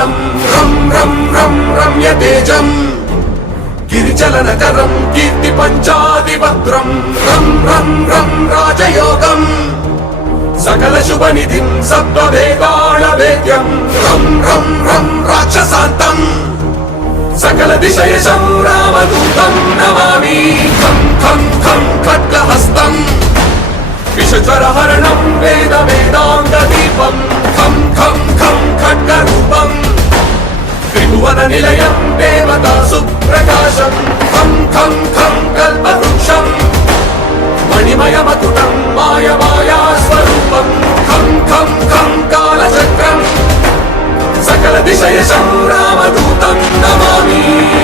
रणं रं रं रं रम्यतेजं गिरिचलनकरं कीर्तिपञ्चादिभद्रं रं रं रं राजयोगं सकलशुभनिधिं सत्त्ववेदाणवेद्यं रं रं रं राक्षसान्तं सकलदिशयशं रामदूतं नमामि खं खं खं खड्गहस्तं विषज्वरहरणं वेदवेदाङ्गदीपं खं खं खं खड्गरूपं त्रिभुवननिलयं देवतासुप्रकाशं खं खं खं कल्पवृक्षं मणिमयमकुटं मायमायास्वरूपं खं खं खं कालचक्रं सकलदिशयशं रामदूतं नमामि।